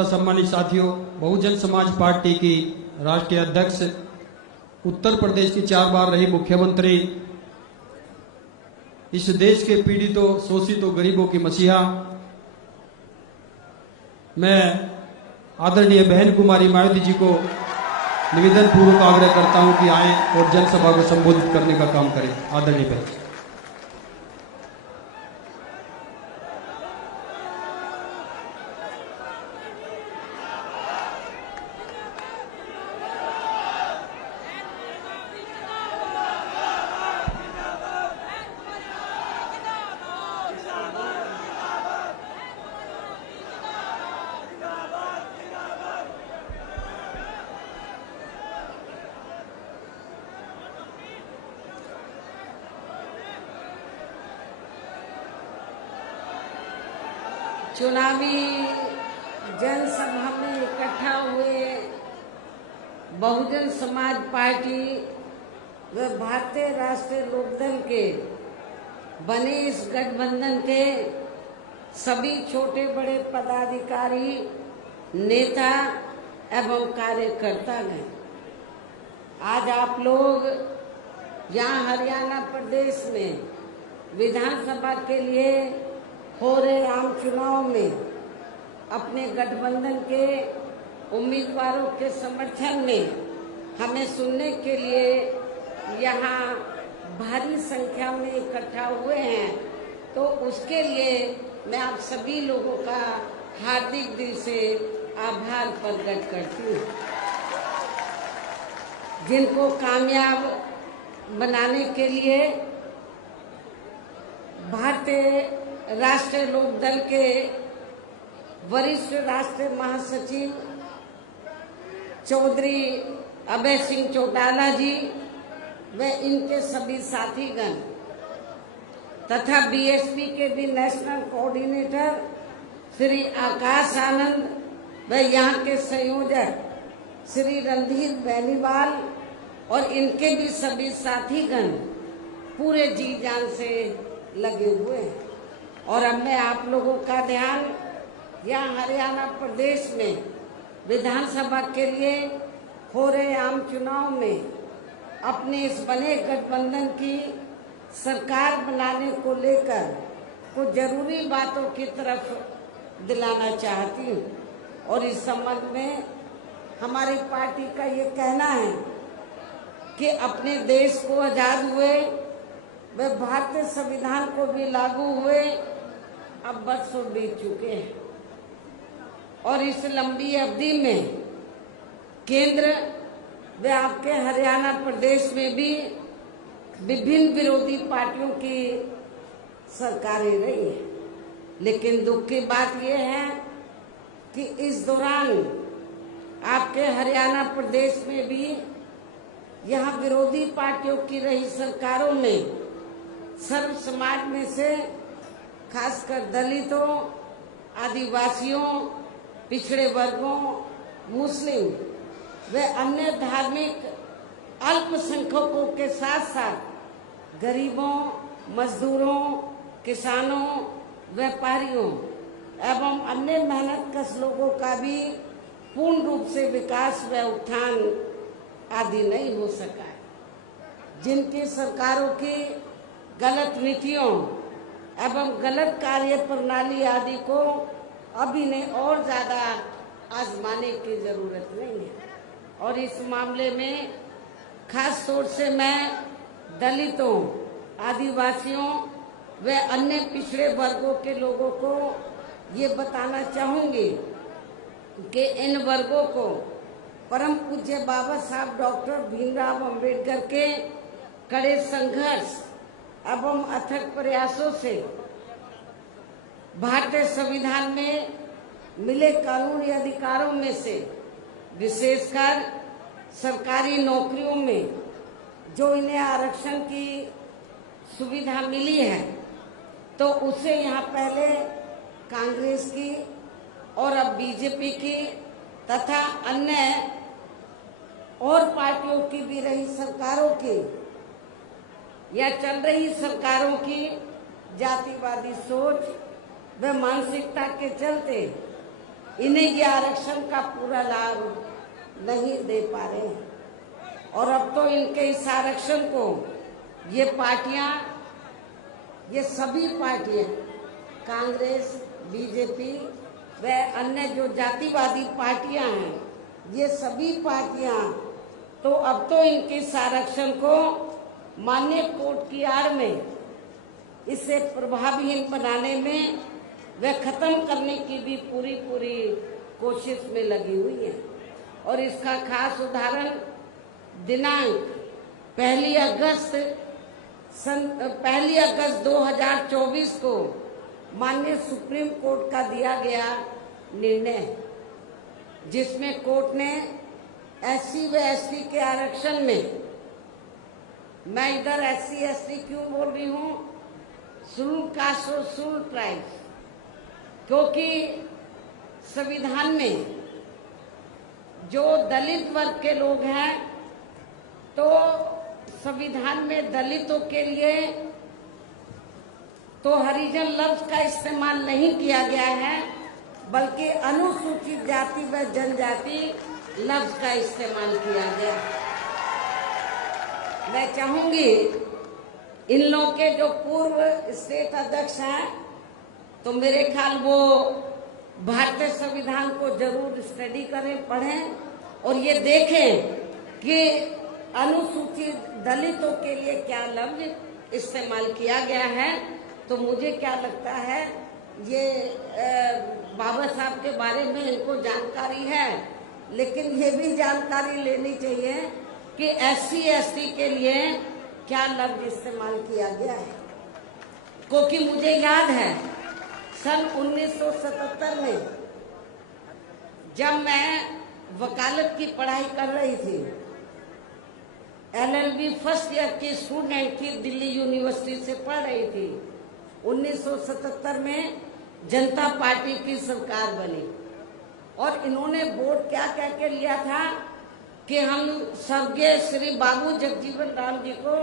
ज्यादा सम्मानित साथियों, बहुजन समाज पार्टी की राष्ट्रीय अध्यक्ष, उत्तर प्रदेश की 4 बार रही मुख्यमंत्री, इस देश के पीड़ितों, शोषितों, गरीबों की मसीहा, मैं आदरणीय बहन कुमारी मायावती जी को निवेदन पूर्वक आग्रह करता हूं कि आए और जनसभा को संबोधित करने का काम करें। आदरणीय बहन। चुनावी जनसभा में इकट्ठा हुए बहुजन समाज पार्टी व भारतीय राष्ट्रीय लोकदल के बने इस गठबंधन के सभी छोटे बड़े पदाधिकारी, नेता एवं कार्यकर्ता गण, आज आप लोग यहाँ हरियाणा प्रदेश में विधानसभा के लिए हो रहे आम चुनाव में अपने गठबंधन के उम्मीदवारों के समर्थन में हमें सुनने के लिए यहाँ भारी संख्या में इकट्ठा हुए हैं, तो उसके लिए मैं आप सभी लोगों का हार्दिक दिल से आभार प्रकट करती हूँ, जिनको कामयाब बनाने के लिए भारतीय राष्ट्रीय लोकदल के वरिष्ठ राष्ट्रीय महासचिव चौधरी अभय सिंह चौटाला जी व इनके सभी साथीगण तथा बीएसपी के भी नेशनल कोऑर्डिनेटर श्री आकाश आनंद व यहाँ के संयोजक श्री रणधीर बेनीवाल और इनके भी सभी साथीगण पूरे जी जान से लगे हुए हैं। और अब मैं आप लोगों का ध्यान यहाँ हरियाणा प्रदेश में विधानसभा के लिए हो रहे आम चुनाव में अपने इस बने गठबंधन की सरकार बनाने को लेकर कुछ जरूरी बातों की तरफ दिलाना चाहती हूँ। और इस संबंध में हमारी पार्टी का ये कहना है कि अपने देश को आजाद हुए व भारतीय संविधान को भी लागू हुए अब बरसों बीत चुके हैं, और इस लंबी अवधि में केंद्र व आपके हरियाणा प्रदेश में भी विभिन्न विरोधी पार्टियों की सरकारें रही है। लेकिन दुख की बात यह है कि इस दौरान आपके हरियाणा प्रदेश में भी यहाँ विरोधी पार्टियों की रही सरकारों में सर्व समाज में से खासकर दलितों, आदिवासियों, पिछड़े वर्गों, मुस्लिम व अन्य धार्मिक अल्पसंख्यकों के साथ साथ गरीबों, मजदूरों, किसानों, व्यापारियों एवं अन्य मेहनतकश लोगों का भी पूर्ण रूप से विकास व उत्थान आदि नहीं हो सका है। जिनकी सरकारों की गलत नीतियों एवं गलत कार्य प्रणाली आदि को अभी ने और ज्यादा आजमाने की जरूरत नहीं है। और इस मामले में खास तौर से मैं दलितों, आदिवासियों व अन्य पिछड़े वर्गों के लोगों को ये बताना चाहूंगी कि इन वर्गों को परम पूज्य बाबा साहब डॉक्टर भीमराव अंबेडकर के कड़े संघर्ष एवं अथक प्रयासों से भारतीय संविधान में मिले कानूनी अधिकारों में से विशेषकर सरकारी नौकरियों में जो इन्हें आरक्षण की सुविधा मिली है, तो उसे यहाँ पहले कांग्रेस की और अब बीजेपी की तथा अन्य और पार्टियों की भी रही सरकारों की या चल रही सरकारों की जातिवादी सोच व मानसिकता के चलते इन्हें ये आरक्षण का पूरा लाभ नहीं दे पा रहे हैं। और अब तो इनके इस आरक्षण को ये पार्टियां, ये सभी पार्टियां, कांग्रेस, बीजेपी व अन्य जो जातिवादी पार्टियां हैं, ये सभी पार्टियां तो अब तो इनके इस आरक्षण को मान्य कोर्ट की आड़ में इसे प्रभावहीन बनाने में व खत्म करने की भी पूरी कोशिश में लगी हुई है। और इसका खास उदाहरण दिनांक 1 अगस्त 2024 को माननीय सुप्रीम कोर्ट का दिया गया निर्णय, जिसमें कोर्ट ने SC व ST के आरक्षण में, मैं इधर SC ST क्यों बोल रही हूँ, शेड्यूल कास्ट और शेड्यूल ट्राइब्स, क्योंकि संविधान में जो दलित वर्ग के लोग हैं, तो संविधान में दलितों के लिए तो हरिजन लफ्ज का इस्तेमाल नहीं किया गया है, बल्कि अनुसूचित जाति व जनजाति लफ्ज का इस्तेमाल किया गया। मैं चाहूंगी इन लोगों के जो पूर्व स्टेट अध्यक्ष हैं, तो मेरे ख्याल वो भारतीय संविधान को जरूर स्टडी करें, पढ़ें और ये देखें कि अनुसूचित दलितों के लिए क्या लफ्ज इस्तेमाल किया गया है। तो मुझे क्या लगता है, ये बाबा साहब के बारे में इनको जानकारी है, लेकिन ये भी जानकारी लेनी चाहिए कि SC ST के लिए क्या लफ्ज इस्तेमाल किया गया है। क्योंकि मुझे याद है सन 1977 में जब मैं वकालत की पढ़ाई कर रही थी, LLB फर्स्ट ईयर की स्टूडेंट थी, दिल्ली यूनिवर्सिटी से पढ़ रही थी। 1977 में जनता पार्टी की सरकार बनी और इन्होंने वोट क्या कह के लिया था कि हम स्वर्गीय श्री बाबू जगजीवन राम जी को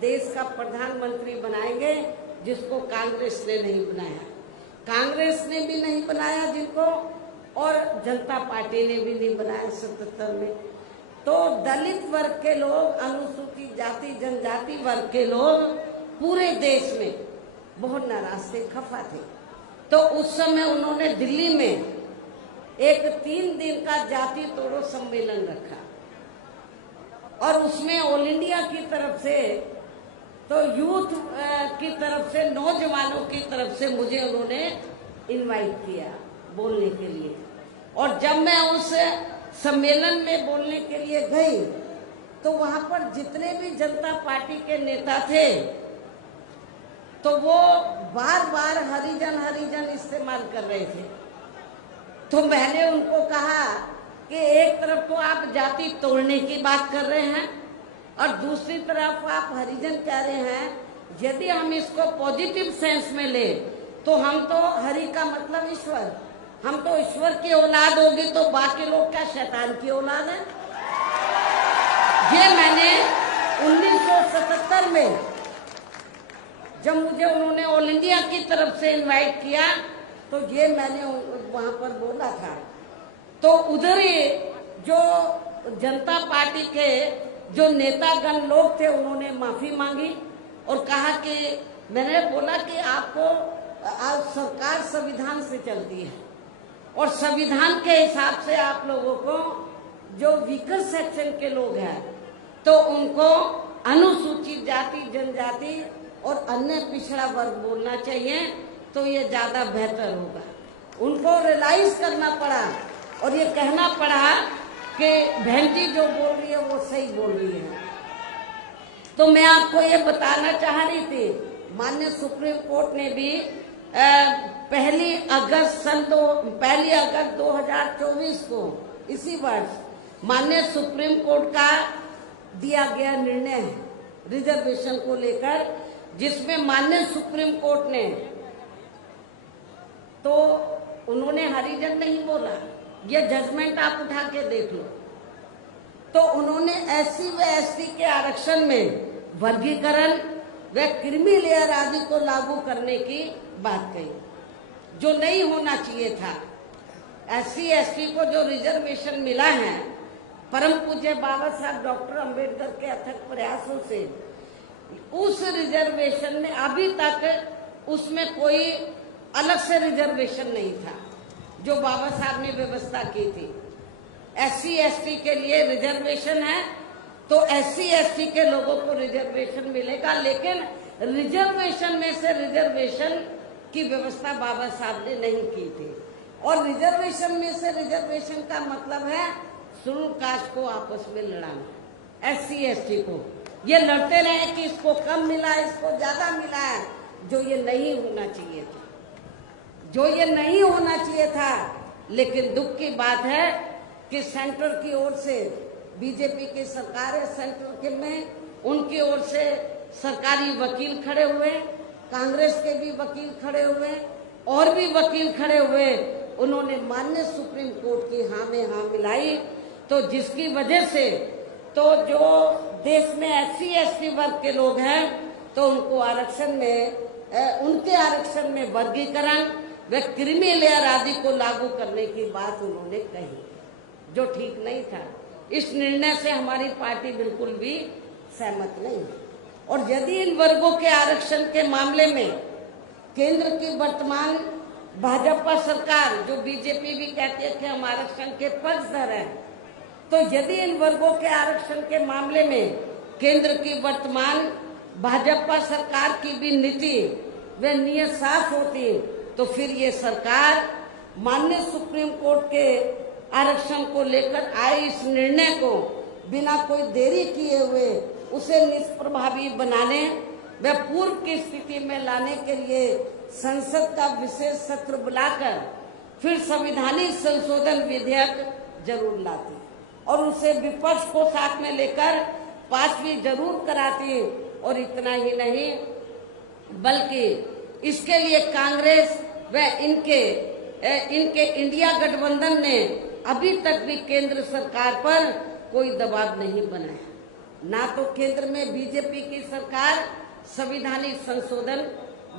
देश का प्रधानमंत्री बनाएंगे, जिसको कांग्रेस ने नहीं बनाया। कांग्रेस ने भी नहीं बनाया जिनको, और जनता पार्टी ने भी नहीं बनाया 77 में। तो दलित वर्ग के लोग, अनुसूचित जाति जनजाति वर्ग के लोग पूरे देश में बहुत नाराज थे, खफा थे। तो उस समय उन्होंने दिल्ली में एक 3 दिन का जाति तोड़ो सम्मेलन रखा और उसमें ऑल इंडिया की तरफ से, तो यूथ की तरफ से, नौजवानों की तरफ से मुझे उन्होंने इनवाइट किया बोलने के लिए। और जब मैं उस सम्मेलन में बोलने के लिए गई, तो वहां पर जितने भी जनता पार्टी के नेता थे, तो वो बार बार हरिजन हरिजन इस्तेमाल कर रहे थे। तो मैंने उनको कहा कि एक तरफ तो आप जाति तोड़ने की बात कर रहे हैं और दूसरी तरफ आप हरिजन कह रहे हैं। यदि हम इसको पॉजिटिव सेंस में ले तो हम तो हरि का मतलब ईश्वर, हम तो ईश्वर की औलाद होगी, तो बाकी लोग क्या शैतान की औलाद है। ये मैंने 1977 में जब मुझे उन्होंने ऑल इंडिया की तरफ से इनवाइट किया, तो ये मैंने वहां पर बोला था। तो उधर ही जो जनता पार्टी के जो नेतागण लोग थे, उन्होंने माफी मांगी और कहा कि, मैंने बोला कि आपको आज सरकार संविधान से चलती है और संविधान के हिसाब से आप लोगों को जो वीकर सेक्शन के लोग हैं, तो उनको अनुसूचित जाति जनजाति और अन्य पिछड़ा वर्ग बोलना चाहिए, तो ये ज्यादा बेहतर होगा। उनको रियलाइज करना पड़ा और ये कहना पड़ा कि बहन जी जो बोल रही है वो सही बोल रही है। तो मैं आपको ये बताना चाह रही थी, माननीय सुप्रीम कोर्ट ने भी 1 अगस्त 2024 को, इसी वर्ष, माननीय सुप्रीम कोर्ट का दिया गया निर्णय है रिजर्वेशन को लेकर, जिसमें माननीय सुप्रीम कोर्ट ने, तो उन्होंने हरिजन नहीं बोला, ये जजमेंट आप उठा के देख लो, तो उन्होंने SC व ST के आरक्षण में वर्गीकरण व क्रीमी लेयर आदि को लागू करने की बात कही, जो नहीं होना चाहिए था। SC ST को जो रिजर्वेशन मिला है परम पूज्य बाबा साहब डॉक्टर अंबेडकर के अथक प्रयासों से, उस रिजर्वेशन में अभी तक उसमें कोई अलग से रिजर्वेशन नहीं था जो बाबा साहब ने व्यवस्था की थी। SC ST के लिए रिजर्वेशन है तो SC ST के लोगों को रिजर्वेशन मिलेगा, लेकिन रिजर्वेशन में से रिजर्वेशन की व्यवस्था बाबा साहब ने नहीं की थी। और रिजर्वेशन में से रिजर्वेशन का मतलब है शेड्यूल कास्ट को आपस में लड़ाना। SC ST को ये लड़ते रहे कि इसको कम मिला, इसको ज्यादा मिला है, जो ये नहीं होना चाहिए था, जो ये नहीं होना चाहिए था। लेकिन दुख की बात है कि सेंटर की ओर से बीजेपी की सरकार है, सेंटर के में उनकी ओर से सरकारी वकील खड़े हुए, कांग्रेस के भी वकील खड़े हुए और भी वकील खड़े हुए, उन्होंने माननीय सुप्रीम कोर्ट की हाँ में हाँ मिलाई। तो जिसकी वजह से तो जो देश में SC ST वर्ग के लोग हैं तो उनको आरक्षण में, उनके आरक्षण में वर्गीकरण व क्रीमी लेयर आदि को लागू करने की बात उन्होंने कही, जो ठीक नहीं था। इस निर्णय से हमारी पार्टी बिल्कुल भी सहमत नहीं है। और यदि इन वर्गों के आरक्षण के मामले में केंद्र की वर्तमान भाजपा सरकार, जो बीजेपी भी कहती है कि हम आरक्षण के पक्षधर हैं, तो यदि इन वर्गों के आरक्षण के मामले में केंद्र की वर्तमान भाजपा सरकार की भी नीति व नियत साफ होती, तो फिर ये सरकार माननीय सुप्रीम कोर्ट के आरक्षण को लेकर आए इस निर्णय को बिना कोई देरी किए हुए उसे निष्प्रभावी बनाने व पूर्व की स्थिति में लाने के लिए संसद का विशेष सत्र बुलाकर फिर संवैधानिक संशोधन विधेयक जरूर लाती और उसे विपक्ष को साथ में लेकर पास भी जरूर कराती। और इतना ही नहीं बल्कि इसके लिए कांग्रेस व इनके इंडिया गठबंधन ने अभी तक भी केंद्र सरकार पर कोई दबाव नहीं बनाया। ना तो केंद्र में बीजेपी की सरकार संवैधानिक संशोधन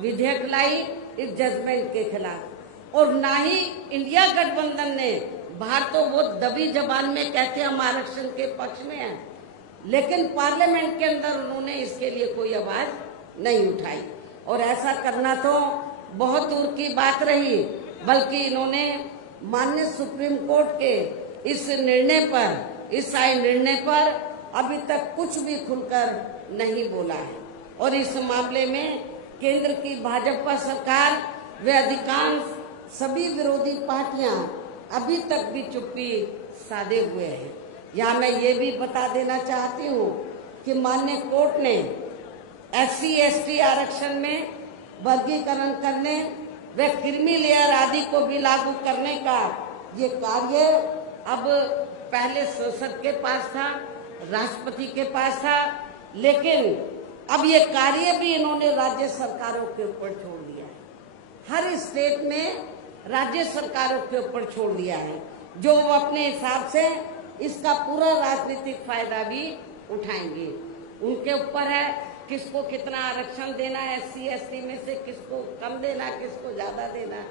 विधेयक लाई इस जजमेंट के खिलाफ, और ना ही इंडिया गठबंधन ने, बाहर तो वो दबी जबान में कहते हम आरक्षण के पक्ष में हैं, लेकिन पार्लियामेंट के अंदर उन्होंने इसके लिए कोई आवाज नहीं उठाई। और ऐसा करना तो बहुत दूर की बात रही, बल्कि इन्होंने माननीय सुप्रीम कोर्ट के इस निर्णय पर, इस आए निर्णय पर अभी तक कुछ भी खुलकर नहीं बोला है। और इस मामले में केंद्र की भाजपा सरकार व अधिकांश सभी विरोधी पार्टियां अभी तक भी चुप्पी साधे हुए हैं। यहाँ मैं ये भी बता देना चाहती हूँ कि माननीय कोर्ट ने SC ST आरक्षण में वर्गीकरण करने व क्रीमी लेयर आदि को भी लागू करने का ये कार्य अब पहले संसद के पास था, राष्ट्रपति के पास था, लेकिन अब ये कार्य भी इन्होंने राज्य सरकारों के ऊपर छोड़ दिया है। हर स्टेट में राज्य सरकारों के ऊपर छोड़ दिया है, जो वो अपने हिसाब से इसका पूरा राजनीतिक फायदा भी उठाएंगे। उनके ऊपर है किसको कितना आरक्षण देना है, SC ST में से किसको कम देना, किसको ज्यादा देना,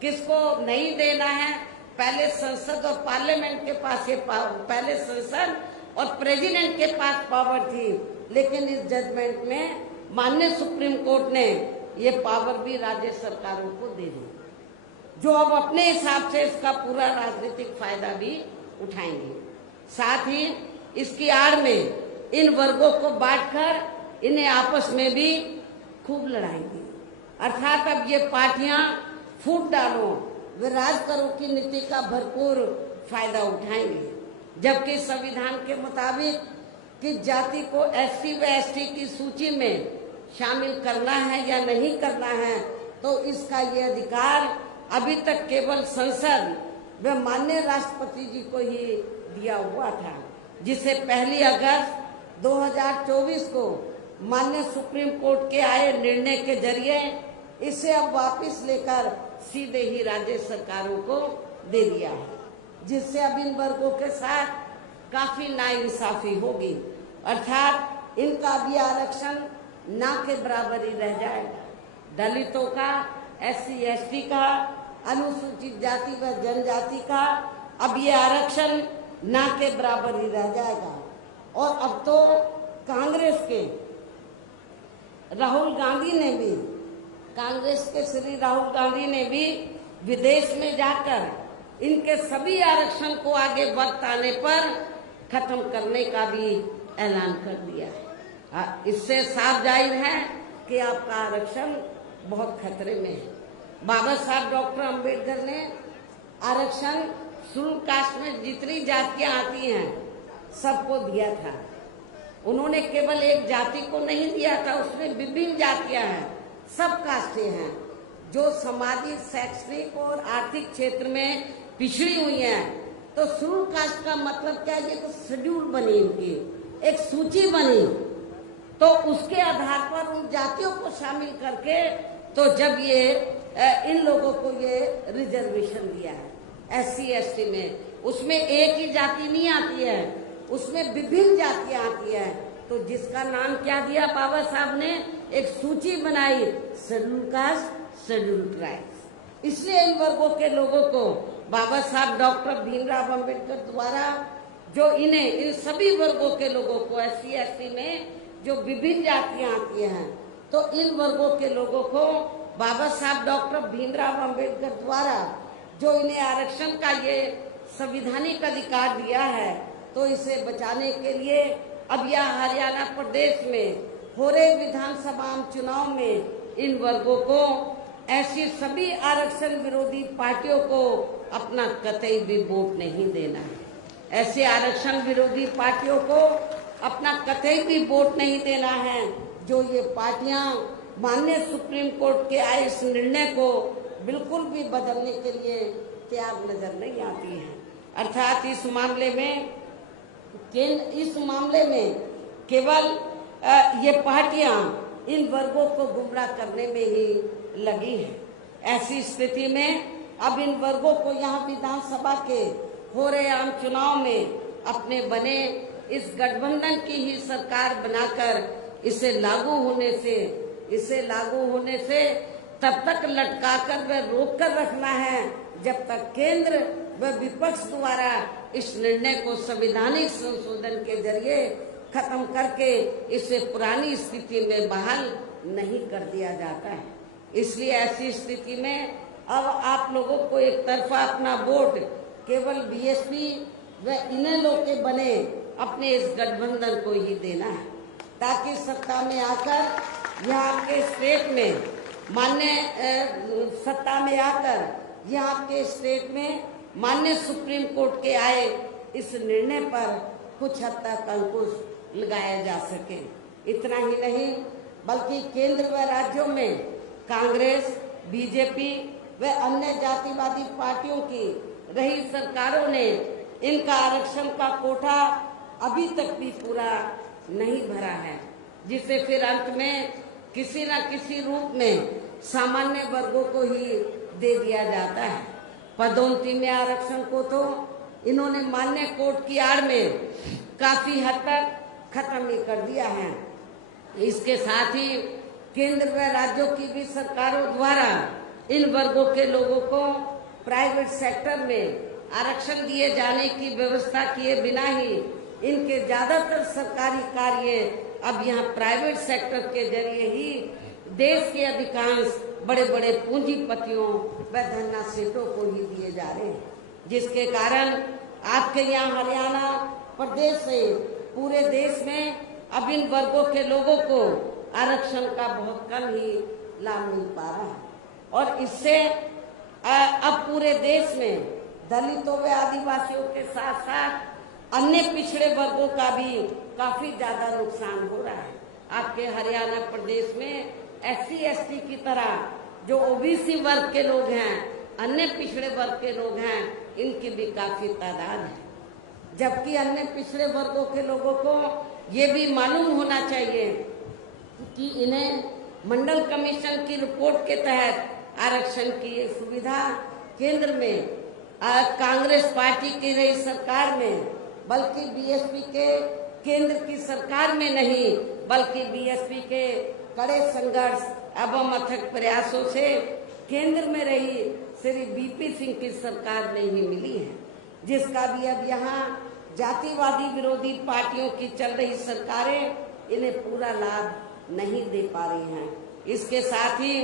किसको नहीं देना है। पहले संसद और पार्लियामेंट के पास ये पावर, पहले संसद और प्रेसिडेंट के पास पावर थी, लेकिन इस जजमेंट में माननीय सुप्रीम कोर्ट ने ये पावर भी राज्य सरकारों को दे दी, जो अब अपने हिसाब से इसका पूरा राजनीतिक फायदा भी उठाएंगे। साथ ही इसकी आड़ में इन वर्गों को बांटकर इन्हें आपस में भी खूब लड़ाएंगे। अर्थात अब ये पार्टियां फूट डालो व राज करो की नीति का भरपूर फायदा उठाएंगे, जबकि संविधान के मुताबिक कि जाति को SC व ST की सूची में शामिल करना है या नहीं करना है, तो इसका ये अधिकार अभी तक केवल संसद व माननीय राष्ट्रपति जी को ही दिया हुआ था, जिसे 1 अगस्त 2024 को माननीय सुप्रीम कोर्ट के आए निर्णय के जरिए इसे अब वापस लेकर सीधे ही राज्य सरकारों को दे दिया है, जिससे अब इन वर्गों के साथ काफी नाइंसाफी होगी। अर्थात इनका भी आरक्षण ना के बराबर ही रह जाएगा। दलितों का, SC ST का, अनुसूचित जाति व जनजाति का अब ये आरक्षण ना के बराबर ही रह जाएगा। और अब तो कांग्रेस के राहुल गांधी ने भी, कांग्रेस के श्री राहुल गांधी ने भी विदेश में जाकर इनके सभी आरक्षण को आगे वक्त आने पर खत्म करने का भी ऐलान कर दिया है। इससे साफ जाहिर है कि आपका आरक्षण बहुत खतरे में है। बाबा साहब डॉक्टर अंबेडकर ने आरक्षण शेड्यूल कास्ट में जितनी जातियां आती हैं सबको दिया था। उन्होंने केवल एक जाति को नहीं दिया था, उसमें विभिन्न जातियां हैं, सब कास्टें हैं जो सामाजिक, शैक्षणिक और आर्थिक क्षेत्र में पिछड़ी हुई हैं। तो शेड्यूल कास्ट का मतलब क्या है? ये तो शेड्यूल बनी, इनकी एक सूची बनी, तो उसके आधार पर उन जातियों को शामिल करके तो जब ये इन लोगों को ये रिजर्वेशन दिया है SC ST में, उसमें एक ही जाति नहीं आती है, उसमें विभिन्न जातियां आती है। तो जिसका नाम क्या दिया बाबा साहब ने, एक सूची बनाई, शेड्यूल कास्ट, शेड्यूल ट्राइब्स। इसलिए इन वर्गों के लोगों को बाबा साहब डॉक्टर भीमराव अंबेडकर द्वारा जो इन्हें, इन सभी वर्गों के लोगों को SC ST में जो विभिन्न जातियां आती हैं, तो इन वर्गों के लोगों को बाबा साहब डॉक्टर भीमराव अंबेडकर द्वारा जो इन्हें आरक्षण का ये संवैधानिक अधिकार दिया है, तो इसे बचाने के लिए अब यह हरियाणा प्रदेश में हो रहे विधानसभा चुनाव में इन वर्गों को, ऐसी सभी आरक्षण विरोधी पार्टियों को अपना कतई भी वोट नहीं देना है। ऐसे आरक्षण विरोधी पार्टियों को अपना कतई भी वोट नहीं देना है जो ये पार्टियां माननीय सुप्रीम कोर्ट के आए इस निर्णय को बिल्कुल भी बदलने के लिए तैयार नजर नहीं आती है। अर्थात इस मामले में केवल ये पार्टियां इन वर्गों को गुमराह करने में ही लगी है। ऐसी स्थिति में अब इन वर्गों को यहाँ विधानसभा के हो रहे आम चुनाव में अपने बने इस गठबंधन की ही सरकार बनाकर इसे लागू होने से तब तक लटकाकर व रोक कर रखना है जब तक केंद्र व विपक्ष द्वारा इस निर्णय को संवैधानिक संशोधन के जरिए खत्म करके इसे पुरानी स्थिति में बहाल नहीं कर दिया जाता है। इसलिए ऐसी स्थिति में अब आप लोगों को एक तरफा अपना वोट केवल बीएसपी व इन्हें लोग के बने अपने इस गठबंधन को ही देना है, ताकि सत्ता में आकर यहाँ आपके स्टेट में माननीय सुप्रीम कोर्ट के आए इस निर्णय पर कुछ हद तक अंकुश लगाया जा सके। इतना ही नहीं बल्कि केंद्र व राज्यों में कांग्रेस, बीजेपी व अन्य जातिवादी पार्टियों की रही सरकारों ने इनका आरक्षण का कोटा अभी तक भी पूरा नहीं भरा है, जिसे फिर अंत में किसी न किसी रूप में सामान्य वर्गों को ही दे दिया जाता है। पदोन्नति में आरक्षण को तो इन्होंने मान्य कोर्ट की आड़ में काफी हद तक खत्म ही कर दिया है। इसके साथ ही केंद्र व राज्यों की भी सरकारों द्वारा इन वर्गों के लोगों को प्राइवेट सेक्टर में आरक्षण दिए जाने की व्यवस्था किए बिना ही इनके ज्यादातर सरकारी कार्य अब यहाँ प्राइवेट सेक्टर के जरिए ही देश के अधिकांश बड़े बड़े पूंजीपतियों व धन्ना सेठों को ही दिए जा रहे हैं, जिसके कारण आपके यहाँ हरियाणा प्रदेश से पूरे देश में अब इन वर्गों के लोगों को आरक्षण का बहुत कम ही लाभ मिल पा रहा है। और इससे अब पूरे देश में दलितों व आदिवासियों के साथ साथ अन्य पिछड़े वर्गों का भी काफी ज्यादा नुकसान हो रहा है। आपके हरियाणा प्रदेश में SC ST की तरह जो OBC वर्ग के लोग हैं, अन्य पिछड़े वर्ग के लोग हैं, इनकी भी काफी तादाद है, जबकि अन्य पिछड़े वर्गों के लोगों को ये भी मालूम होना चाहिए कि इन्हें मंडल कमीशन की रिपोर्ट के तहत आरक्षण की सुविधा केंद्र में कांग्रेस पार्टी की रही सरकार में, बल्कि बीएसपी के केंद्र की सरकार में नहीं, बल्कि बीएसपी के कड़े संघर्ष एवं अथक प्रयासों से केंद्र में रही श्री बीपी सिंह की सरकार में ही मिली है, जिसका भी अब यहाँ जातिवादी विरोधी पार्टियों की चल रही सरकारें इन्हें पूरा लाभ नहीं दे पा रही हैं। इसके साथ ही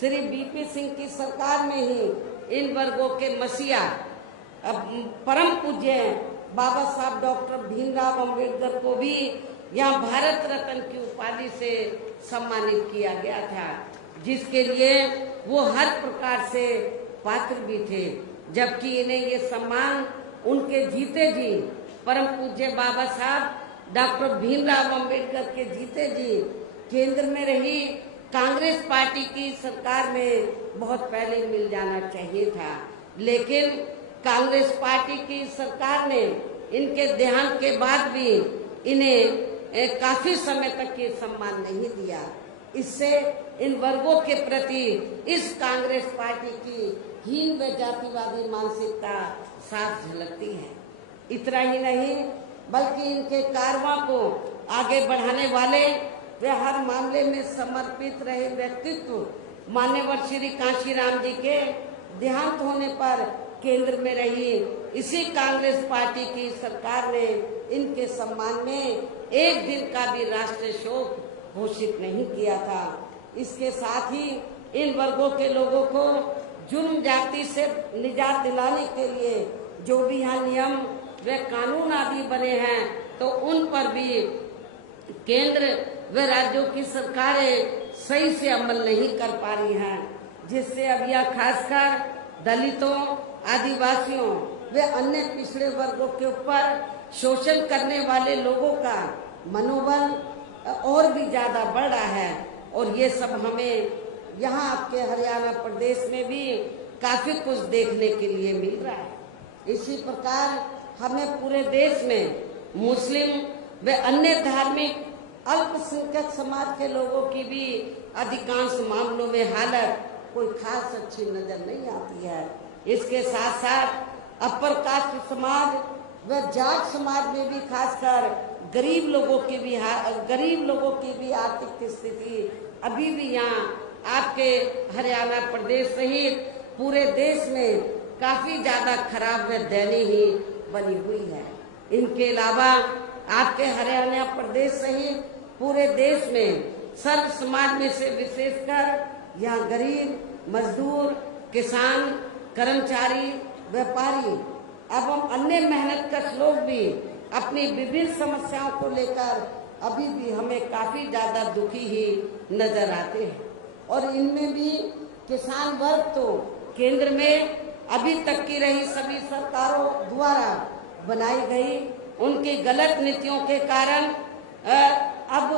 श्री बीपी सिंह की सरकार में ही इन वर्गों के मसीहा परम पूज्य बाबा साहब डॉक्टर भीमराव अंबेडकर को भी यहाँ भारत रत्न की उपाधि से सम्मानित किया गया था, जिसके लिए वो हर प्रकार से पात्र भी थे। जबकि इन्हें ये सम्मान उनके जीते जी परम पूज्य बाबा साहब डॉक्टर भीमराव अंबेडकर के जीते जी केंद्र में रही कांग्रेस पार्टी की सरकार में बहुत पहले मिल जाना चाहिए था, लेकिन कांग्रेस पार्टी की सरकार ने इनके देहांत के बाद भी इन्हें काफी समय तक ये सम्मान नहीं दिया। इससे इन वर्गों के प्रति इस कांग्रेस पार्टी की हीन व जातिवादी मानसिकता साफ झलकती है। इतना ही नहीं बल्कि इनके कारवां को आगे बढ़ाने वाले वे हर मामले में समर्पित रहे व्यक्तित्व मान्यवर श्री कांशीराम जी के देहांत होने पर केंद्र में रही इसी कांग्रेस पार्टी की सरकार ने इनके सम्मान में एक दिन का भी राष्ट्रीय शोक घोषित नहीं किया था। इसके साथ ही इन वर्गों के लोगों को जुर्म जाति से निजात दिलाने के लिए जो भी यहाँ नियम व कानून आदि बने हैं तो उन पर भी केंद्र व राज्यों की सरकारें सही से अमल नहीं कर पा रही हैं, जिससे अब यह खासकर दलितों, आदिवासियों व अन्य पिछड़े वर्गों के ऊपर शोषण करने वाले लोगों का मनोबल और भी ज्यादा बढ़ रहा है। और ये सब हमें यहाँ आपके हरियाणा प्रदेश में भी काफी कुछ देखने के लिए मिल रहा है। इसी प्रकार हमें पूरे देश में मुस्लिम व अन्य धार्मिक अल्पसंख्यक समाज के लोगों की भी अधिकांश मामलों में हालत कोई खास अच्छी नजर नहीं आती है। इसके साथ साथ अपर कास्ट समाज व जाट समाज में भी खासकर गरीब लोगों की भी आर्थिक स्थिति अभी भी यहाँ आपके हरियाणा प्रदेश सहित पूरे देश में काफी ज्यादा खराब व दयनीय बनी हुई है। इनके अलावा आपके हरियाणा प्रदेश सहित पूरे देश में सर्व समाज में से विशेषकर यहाँ गरीब, मजदूर, किसान, कर्मचारी, व्यापारी एवं अन्य मेहनतकश लोग भी अपनी विभिन्न समस्याओं को लेकर अभी भी हमें काफी ज्यादा दुखी ही नजर आते हैं। और इनमें भी किसान वर्ग तो केंद्र में अभी तक की रही सभी सरकारों द्वारा बनाई गई उनकी गलत नीतियों के कारण अब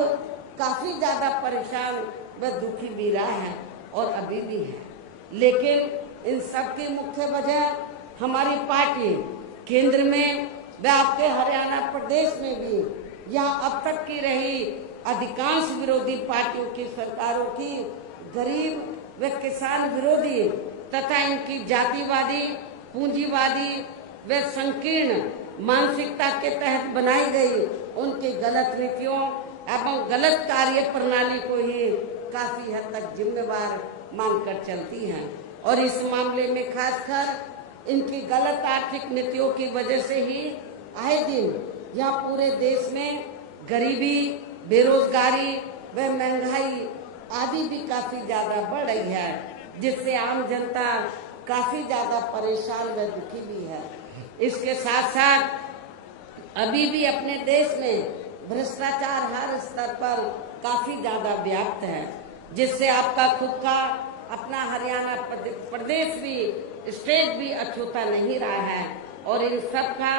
काफी ज्यादा परेशान व दुखी भी रहा है और अभी भी है। लेकिन इन सब की मुख्य वजह हमारी पार्टी केंद्र में व आपके हरियाणा प्रदेश में भी यहाँ अब तक की रही अधिकांश विरोधी पार्टियों की सरकारों की गरीब व किसान विरोधी तथा इनकी जातिवादी, पूंजीवादी व संकीर्ण मानसिकता के तहत बनाई गई उनकी गलत नीतियों एवं गलत कार्य प्रणाली को ही काफी हद तक जिम्मेवार मानकर चलती हैं। और इस मामले में खासकर इनकी गलत आर्थिक नीतियों की वजह से ही आए दिन यहाँ पूरे देश में गरीबी, बेरोजगारी व महंगाई आदि भी काफी ज्यादा बढ़ रही है, जिससे आम जनता काफी ज्यादा परेशान व दुखी भी है। इसके साथ साथ अभी भी अपने देश में भ्रष्टाचार हर स्तर पर काफी ज्यादा व्याप्त है, जिससे आपका खुद का अपना हरियाणा प्रदेश भी स्टेट भी अछूता नहीं रहा है। और इन सब का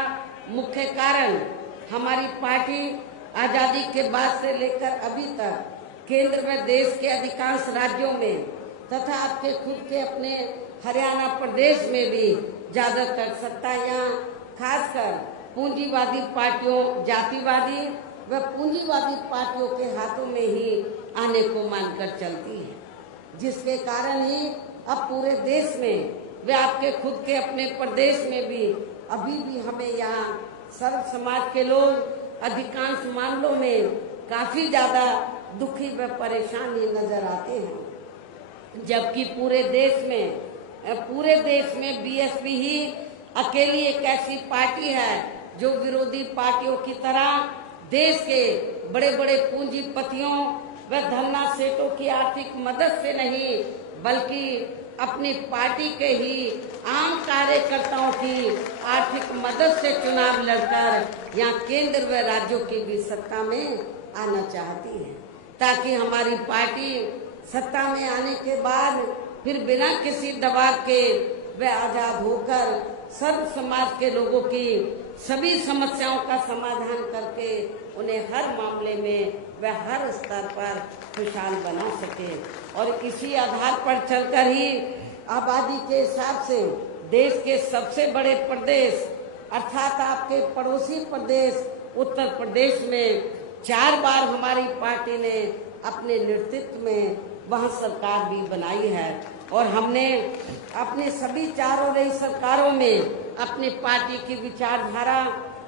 मुख्य कारण हमारी पार्टी आजादी के बाद से लेकर अभी तक केंद्र में देश के अधिकांश राज्यों में तथा आपके खुद के अपने हरियाणा प्रदेश में भी ज्यादातर सत्ता यहाँ खासकर पूंजीवादी पार्टियों, जातिवादी व पूंजीवादी पार्टियों के हाथों में ही आने को मानकर चलती है, जिसके कारण ही अब पूरे देश में व आपके खुद के अपने प्रदेश में भी अभी भी हमें यहाँ सर्व समाज के लोग अधिकांश मामलों में काफी ज्यादा दुखी व परेशान ही नजर आते हैं। जबकि पूरे देश में पूरे देश में बीएसपी ही अकेली एक ऐसी पार्टी है जो विरोधी पार्टियों की तरह देश के बड़े बड़े पूंजीपतियों व धन्ना सेठों की आर्थिक मदद से नहीं बल्कि अपनी पार्टी के ही आम कार्यकर्ताओं की आर्थिक मदद से चुनाव लड़कर यहाँ केंद्र व राज्यों की भी सत्ता में आना चाहती है, ताकि हमारी पार्टी सत्ता में आने के बाद फिर बिना किसी दबाव के व आजाद होकर सर्व समाज के लोगों की सभी समस्याओं का समाधान करके उन्हें हर मामले में व हर स्तर पर खुशहाल बना सके। और इसी आधार पर चलकर ही आबादी के हिसाब से देश के सबसे बड़े प्रदेश अर्थात आपके पड़ोसी प्रदेश उत्तर प्रदेश में 4 बार हमारी पार्टी ने अपने नेतृत्व में वहाँ सरकार भी बनाई है। और हमने अपने सभी चारों रही सरकारों में अपनी पार्टी की विचारधारा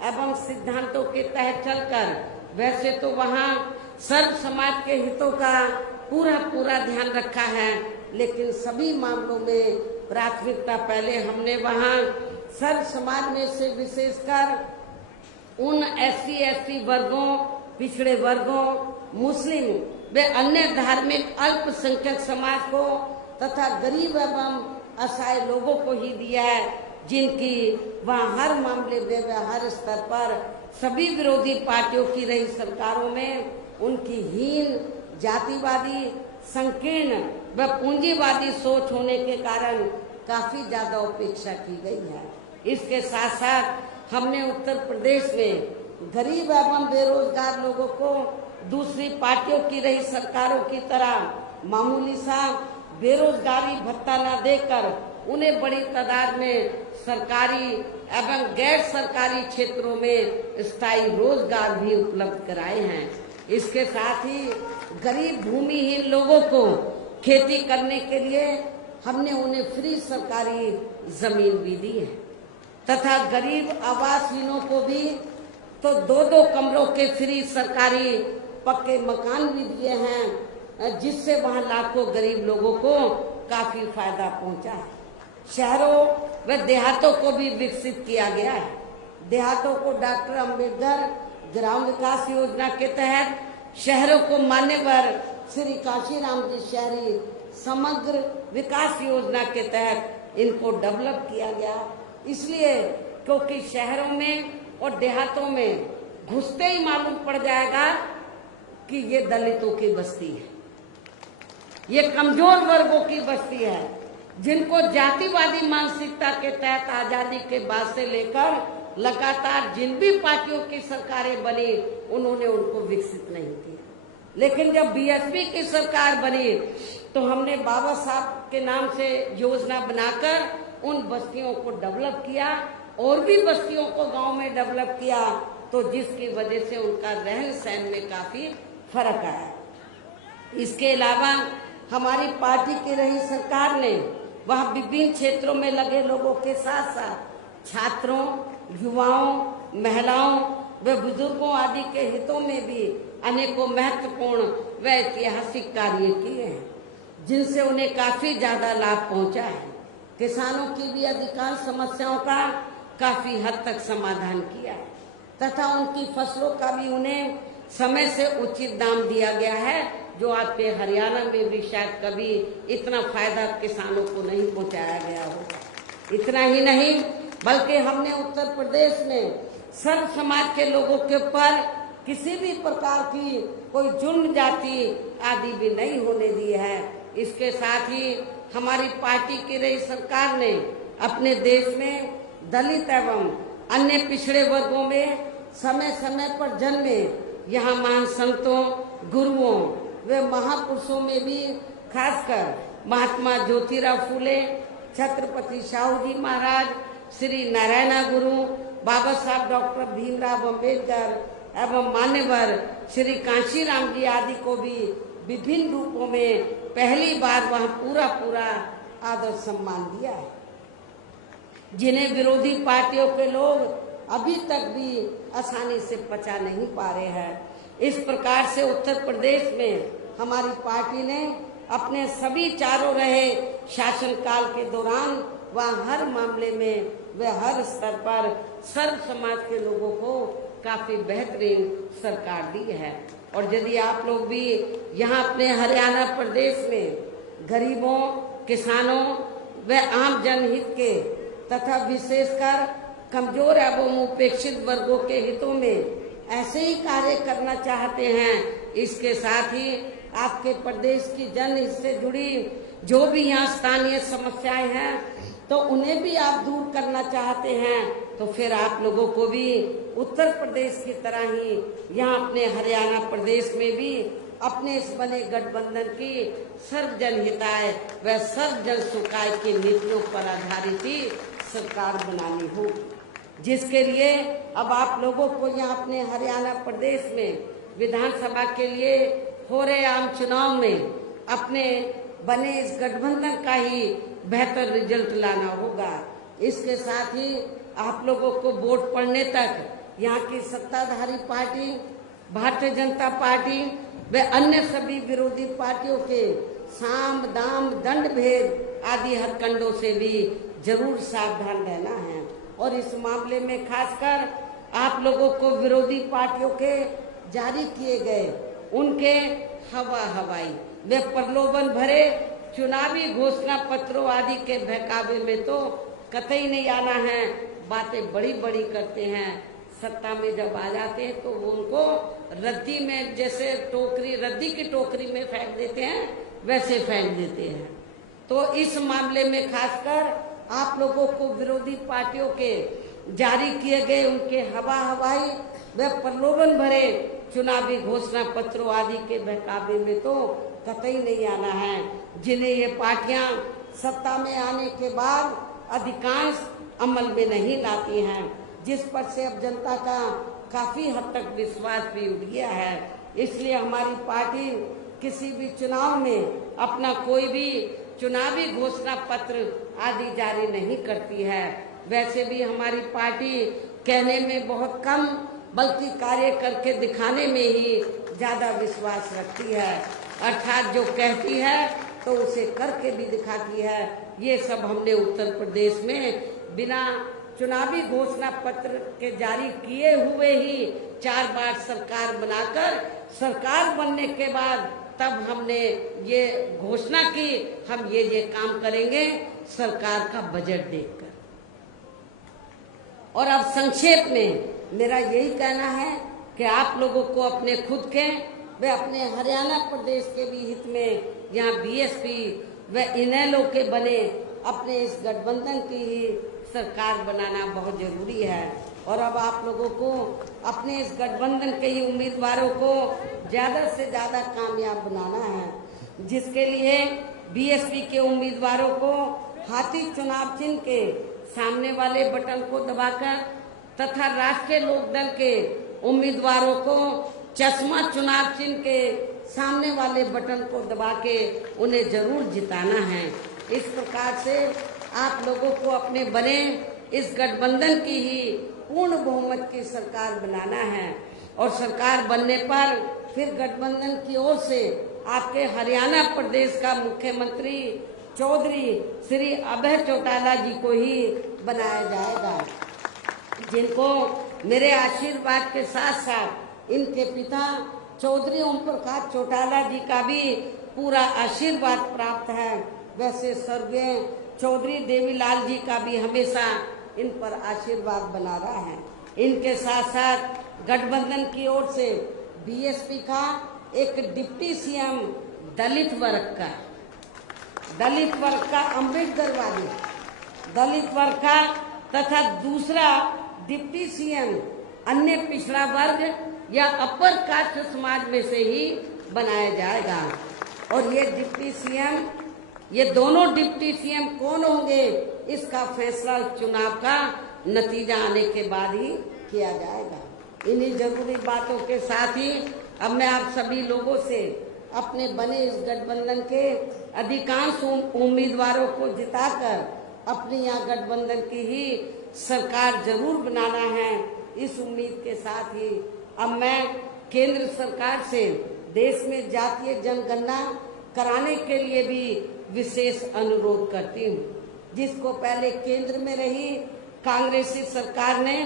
एवं सिद्धांतों के तहत चलकर वैसे तो वहाँ सर्व समाज के हितों का पूरा ध्यान रखा है, लेकिन सभी मामलों में प्राथमिकता पहले हमने वहाँ सर्व समाज में से विशेषकर उन SC/ST वर्गों, पिछड़े वर्गों, मुस्लिम व अन्य धार्मिक अल्पसंख्यक समाज को तथा गरीब एवं असहाय लोगों को ही दिया है, जिनकी वहाँ हर मामले में व हर स्तर पर सभी विरोधी पार्टियों की रही सरकारों में उनकी हीन, जातिवादी, संकीर्ण व पूंजीवादी सोच होने के कारण काफी ज्यादा उपेक्षा की गई है। इसके साथ साथ हमने उत्तर प्रदेश में गरीब एवं बेरोजगार लोगों को दूसरी पार्टियों की रही सरकारों की तरह मामूली सा बेरोजगारी भत्ता न देकर उन्हें बड़ी तादाद में सरकारी एवं गैर सरकारी क्षेत्रों में स्थायी रोजगार भी उपलब्ध कराए हैं। इसके साथ ही गरीब भूमिहीन लोगों को खेती करने के लिए हमने उन्हें फ्री सरकारी जमीन भी दी है तथा गरीब आवासहीनों को भी तो 2-2 कमरों के फ्री सरकारी पक्के मकान भी दिए हैं, जिससे वहां लाखों गरीब लोगों को काफी फायदा पहुंचा है। शहरों व देहातों को भी विकसित किया गया है। देहातों को डॉक्टर अंबेडकर ग्राम विकास योजना के तहत, शहरों को मान्यवर श्री काशीराम जी शहरी समग्र विकास योजना के तहत इनको डेवलप किया गया। इसलिए क्योंकि शहरों में और देहातों में घुसते ही मालूम पड़ जाएगा कि ये दलितों की बस्ती है, ये कमजोर वर्गों की बस्ती है, जिनको जातिवादी मानसिकता के तहत आजादी के बाद से लेकर लगातार जिन भी पार्टियों की सरकारें बनी उन्होंने उनको विकसित नहीं किया। लेकिन जब बीएसपी की सरकार बनी तो हमने बाबा साहब के नाम से योजना बनाकर उन बस्तियों को डेवलप किया और भी बस्तियों को गांव में डेवलप किया, तो जिसकी वजह से उनका रहन सहन में काफी फर्क आया। इसके अलावा हमारी पार्टी की रही सरकार ने वह विभिन्न क्षेत्रों में लगे लोगों के साथ साथ छात्रों, युवाओं, महिलाओं व बुजुर्गों आदि के हितों में भी अनेकों महत्वपूर्ण व ऐतिहासिक कार्य किए हैं, जिनसे उन्हें काफी ज्यादा लाभ पहुंचा है। किसानों की भी अधिकांश समस्याओं का काफी हद तक समाधान किया तथा उनकी फसलों का भी उन्हें समय से उचित दाम दिया गया है, जो आपके हरियाणा में भी शायद कभी इतना फायदा किसानों को नहीं पहुंचाया गया होगा। इतना ही नहीं बल्कि हमने उत्तर प्रदेश में सर्व समाज के लोगों के ऊपर किसी भी प्रकार की कोई जुर्म जाति आदि भी नहीं होने दी है। इसके साथ ही हमारी पार्टी की रही सरकार ने अपने देश में दलित एवं अन्य पिछड़े वर्गों में समय समय पर जन्मे यहाँ महान संतों, गुरुओं व महापुरुषों में भी खासकर महात्मा ज्योतिराव फूले, छत्रपति शाहू जी महाराज, श्री नारायणा गुरु, बाबा साहब डॉक्टर भीमराव अंबेडकर एवं मान्यवर श्री कांशीराम जी आदि को भी विभिन्न रूपों में पहली बार वहाँ पूरा आदर सम्मान दिया है, जिन्हें विरोधी पार्टियों के लोग अभी तक भी आसानी से पचा नहीं पा रहे हैं। इस प्रकार से उत्तर प्रदेश में हमारी पार्टी ने अपने सभी चारों रहे शासनकाल के दौरान वह हर मामले में वह हर स्तर पर सर्व समाज के लोगों को काफी बेहतरीन सरकार दी है। और यदि आप लोग भी यहाँ अपने हरियाणा प्रदेश में गरीबों, किसानों व आम जनहित के तथा विशेषकर कमजोर एवं उपेक्षित वर्गों के हितों में ऐसे ही कार्य करना चाहते हैं, इसके साथ ही आपके प्रदेश की जनहित से जुड़ी जो भी यहाँ स्थानीय समस्याएं हैं तो उन्हें भी आप दूर करना चाहते हैं, तो फिर आप लोगों को भी उत्तर प्रदेश की तरह ही यहाँ अपने हरियाणा प्रदेश में भी अपने इस बने गठबंधन की सर्व जनहिताय व सर्व जन सुखाय की नीतियों पर आधारित ही सरकार बनानी होगी, जिसके लिए अब आप लोगों को यहाँ अपने हरियाणा प्रदेश में विधानसभा के लिए हो रहे आम चुनाव में अपने बने इस गठबंधन का ही बेहतर रिजल्ट लाना होगा। इसके साथ ही आप लोगों को वोट पड़ने तक यहाँ की सत्ताधारी पार्टी भारतीय जनता पार्टी व अन्य सभी विरोधी पार्टियों के साम दाम दंड भेद आदि हथकंडों से भी जरूर सावधान रहना है। और इस मामले में खासकर आप लोगों को विरोधी पार्टियों के जारी किए गए उनके हवाई वे प्रलोभन भरे चुनावी घोषणा पत्रों आदि के बहकावे में तो कतई नहीं आना है। बातें बड़ी बड़ी करते हैं, सत्ता में जब आ जाते हैं तो वो उनको रद्दी में जैसे टोकरी रद्दी की टोकरी में फेंक देते हैं वैसे फेंक देते हैं। तो इस मामले में खासकर आप लोगों को विरोधी पार्टियों के जारी किए गए उनके हवाई व प्रलोभन भरे चुनावी घोषणा पत्रों आदि के बहकावे में तो कतई नहीं आना है, जिन्हें ये पार्टियां सत्ता में आने के बाद अधिकांश अमल में नहीं लाती हैं, जिस पर से अब जनता का काफी हद तक विश्वास भी उठ गया है। इसलिए हमारी पार्टी किसी भी चुनाव में अपना कोई भी चुनावी घोषणा पत्र आदि जारी नहीं करती है। वैसे भी हमारी पार्टी कहने में बहुत कम बल्कि कार्य करके दिखाने में ही ज्यादा विश्वास रखती है, अर्थात जो कहती है तो उसे करके भी दिखाती है। ये सब हमने उत्तर प्रदेश में बिना चुनावी घोषणा पत्र के जारी किए हुए ही 4 बार सरकार बनाकर सरकार बनने के बाद तब हमने ये घोषणा की हम ये काम करेंगे सरकार का बजट देखकर। और अब संक्षेप में मेरा यही कहना है कि आप लोगों को अपने खुद के व अपने हरियाणा प्रदेश के भी हित में यहाँ बीएसपी व इनेलो के बने अपने इस गठबंधन की ही सरकार बनाना बहुत जरूरी है। और अब आप लोगों को अपने इस गठबंधन के ही उम्मीदवारों को ज्यादा से ज्यादा कामयाब बनाना है, जिसके लिए बीएसपी के उम्मीदवारों को हाथी चुनाव चिन्ह के सामने वाले बटन को दबाकर तथा राष्ट्रीय लोकदल के उम्मीदवारों को चश्मा चुनाव चिन्ह के सामने वाले बटन को दबा के उन्हें जरूर जिताना है। इस प्रकार से आप लोगों को अपने बने इस गठबंधन की ही पूर्ण बहुमत की सरकार बनाना है। और सरकार बनने पर फिर गठबंधन की ओर से आपके हरियाणा प्रदेश का मुख्यमंत्री चौधरी श्री अभय चौटाला जी को ही बनाया जाएगा, जिनको मेरे आशीर्वाद के साथ साथ इनके पिता चौधरी ओम प्रकाश चौटाला जी का भी पूरा आशीर्वाद प्राप्त है। वैसे स्वर्गीय चौधरी देवीलाल जी का भी हमेशा इन पर आशीर्वाद बना रहा है। इनके साथ साथ गठबंधन की ओर से बीएसपी का एक डिप्टी सीएम दलित वर्ग का अमृत दरबारी दलित वर्ग का तथा दूसरा डिप्टी सीएम अन्य पिछड़ा वर्ग या अपर कास्ट समाज में से ही बनाया जाएगा। और ये डिप्टी सीएम ये दोनों डिप्टी सीएम कौन होंगे इसका फैसला चुनाव का नतीजा आने के बाद ही किया जाएगा। इन्हीं जरूरी बातों के साथ ही अब मैं आप सभी लोगों से अपने बने इस गठबंधन के अधिकांश उम्मीदवारों को जिताकर अपनी यहाँ गठबंधन की ही सरकार जरूर बनाना है। इस उम्मीद के साथ ही अब मैं केंद्र सरकार से देश में जातीय जनगणना कराने के लिए भी विशेष अनुरोध करती हूँ, जिसको पहले केंद्र में रही कांग्रेसी सरकार ने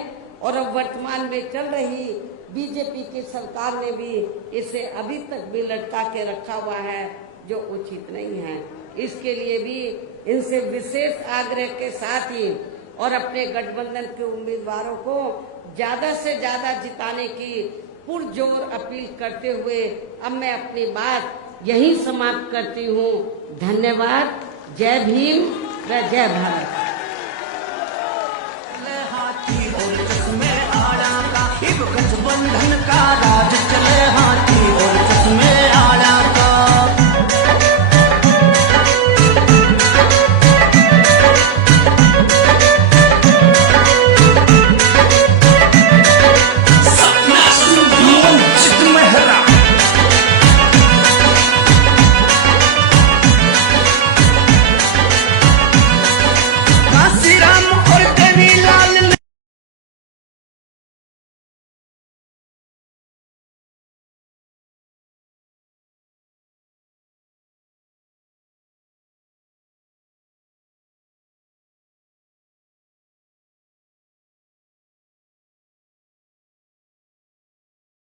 और अब वर्तमान में चल रही बीजेपी की सरकार ने भी इसे अभी तक भी लटका के रखा हुआ है, जो उचित नहीं है। इसके लिए भी इनसे विशेष आग्रह के साथ ही और अपने गठबंधन के उम्मीदवारों को ज्यादा से ज्यादा जिताने की पुरजोर अपील करते हुए अब मैं अपनी बात यहीं समाप्त करती हूँ। धन्यवाद। जय भीम व जय भारत। हाथी और गठबंधन का